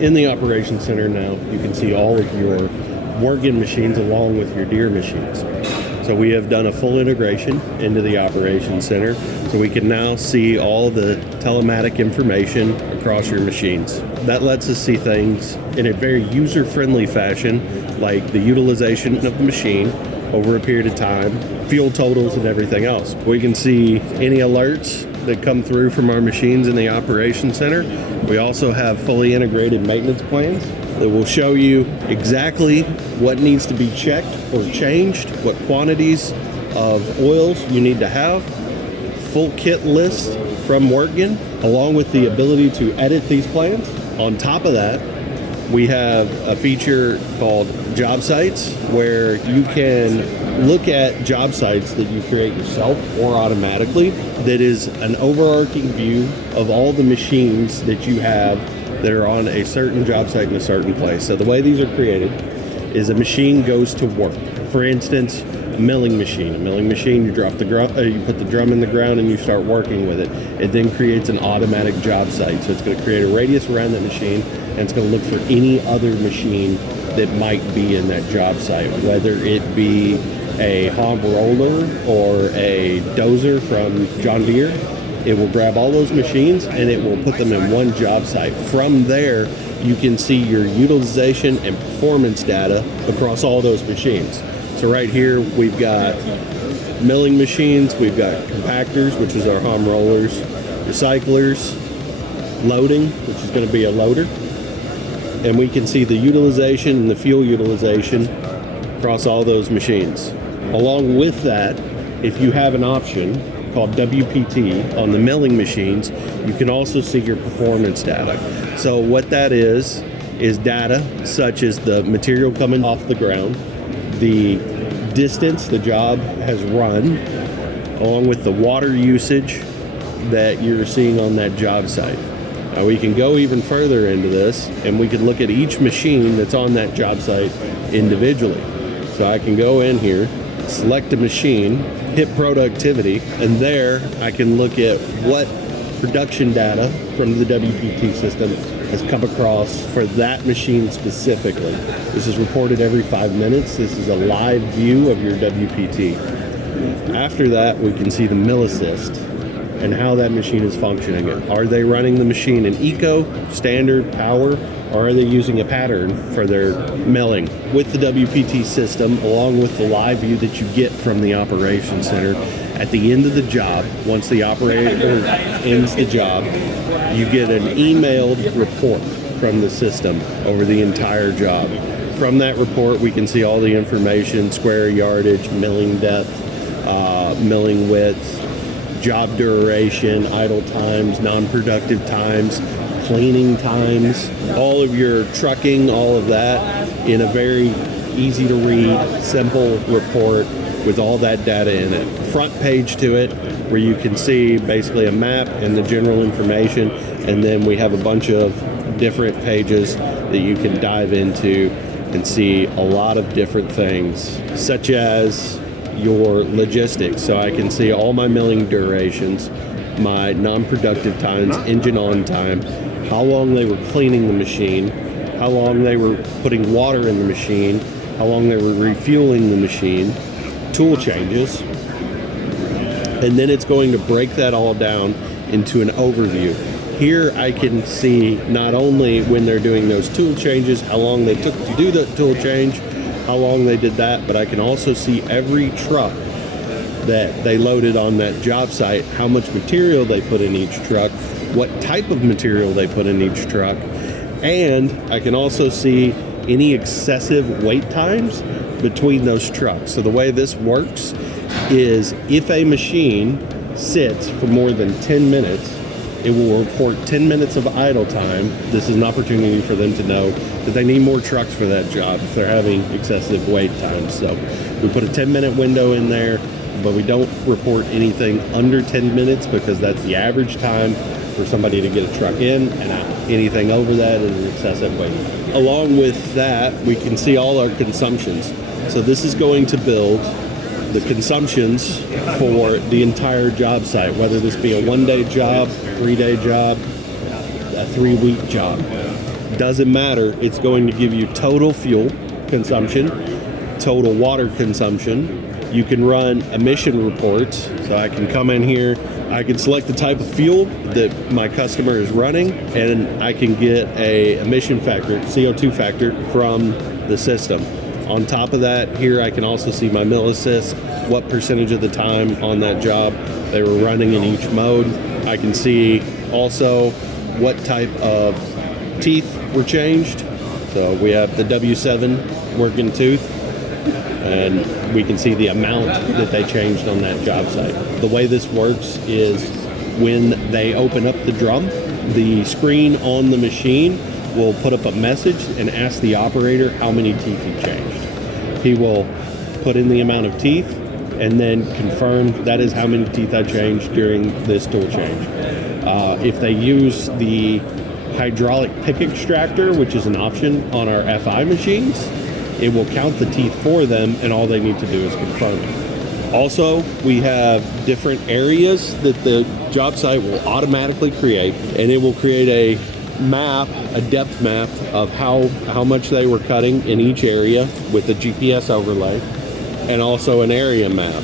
In the Operations Center now, you can see all of your WIRTGEN machines along with your Deere machines. So we have done a full integration into the Operations Center, so we can now see all the telematic information across your machines. That lets us see things in a very user-friendly fashion, like the utilization of the machine over a period of time, fuel totals, and everything else. We can see any alerts that come through from our machines in the Operations Center. We also have fully integrated maintenance plans that will show you exactly what needs to be checked or changed, what quantities of oils you need to have, full kit list from WIRTGEN, along with the ability to edit these plans. On top of that, we have a feature called job sites, where you can look at job sites that you create yourself or automatically. That is an overarching view of all the machines that you have that are on a certain job site in a certain place. So the way these are created is a machine goes to work. For instance, a milling machine. A milling machine, you drop the you put the drum in the ground and you start working with it. It then creates an automatic job site. So it's going to create a radius around that machine, and it's going to look for any other machine that might be in that job site, whether it be a Harber roller or a dozer from John Deere. It will grab all those machines and it will put them in one job site. From there, you can see your utilization and performance data across all those machines. So right here, we've got milling machines, we've got compactors, which is our home rollers, recyclers, loading, which is going to be a loader. And we can see the utilization and the fuel utilization across all those machines. Along with that, if you have an option called WPT on the milling machines, you can also see your performance data. So what that is data such as the material coming off the ground, the distance the job has run, along with the water usage that you're seeing on that job site. Now we can go even further into this, and we can look at each machine that's on that job site individually. So I can go in here, select a machine, hit productivity, and there I can look at what production data from the WPT system has come across for that machine specifically. This is reported every 5 minutes. This is a live view of your WPT. After that, we can see the mill assist and how that machine is functioning. Are they running the machine in eco, standard, power, or are they using a pattern for their milling? With the WPT system, along with the live view that you get from the Operations Center, at the end of the job, once the operator ends the job, you get an emailed report from the system over the entire job. From that report, we can see all the information: square yardage, milling depth, milling width, job duration, idle times, non-productive times, cleaning times, all of your trucking, all of that in a very easy to read, simple report with all that data in it. Front page to it, where you can see basically a map and the general information, and then we have a bunch of different pages that you can dive into and see a lot of different things, such as your logistics. So I can see all my milling durations, my non-productive times, engine on time, how long they were cleaning the machine, how long they were putting water in the machine, how long they were refueling the machine, tool changes, and then it's going to break that all down into an overview. Here I can see not only when they're doing those tool changes, how long they took to do that tool change, how long they did that, but I can also see every truck that they loaded on that job site, how much material they put in each truck, what type of material they put in each truck, and I can also see any excessive wait times between those trucks. So the way this works is if a machine sits for more than 10 minutes, it will report 10 minutes of idle time. This is an opportunity for them to know that they need more trucks for that job if they're having excessive wait times. So we put a 10-minute window in there, but we don't report anything under 10 minutes because that's the average time for somebody to get a truck in and out. Anything over that is excessive wait. Along with that, we can see all our consumptions. So this is going to build the consumptions for the entire job site, whether this be a 1-day job, 3-day job, a 3-week job. Doesn't matter. It's going to give you total fuel consumption, total water consumption. You can run emission reports. So I can come in here, I can select the type of fuel that my customer is running, and I can get a emission factor, CO2 factor from the system. On top of that, here I can also see my mill assist, what percentage of the time on that job they were running in each mode. I can see also what type of teeth were changed. So we have the W7 working tooth, and we can see the amount that they changed on that job site. The way this works is when they open up the drum, the screen on the machine will put up a message and ask the operator how many teeth he changed. He will put in the amount of teeth and then confirm that is how many teeth I changed during this tool change. If they use the hydraulic pick extractor, which is an option on our FI machines, it will count the teeth for them, and all they need to do is confirm it. Also, we have different areas that the job site will automatically create, and it will create a map, a depth map of how much they were cutting in each area with a GPS overlay, and also an area map.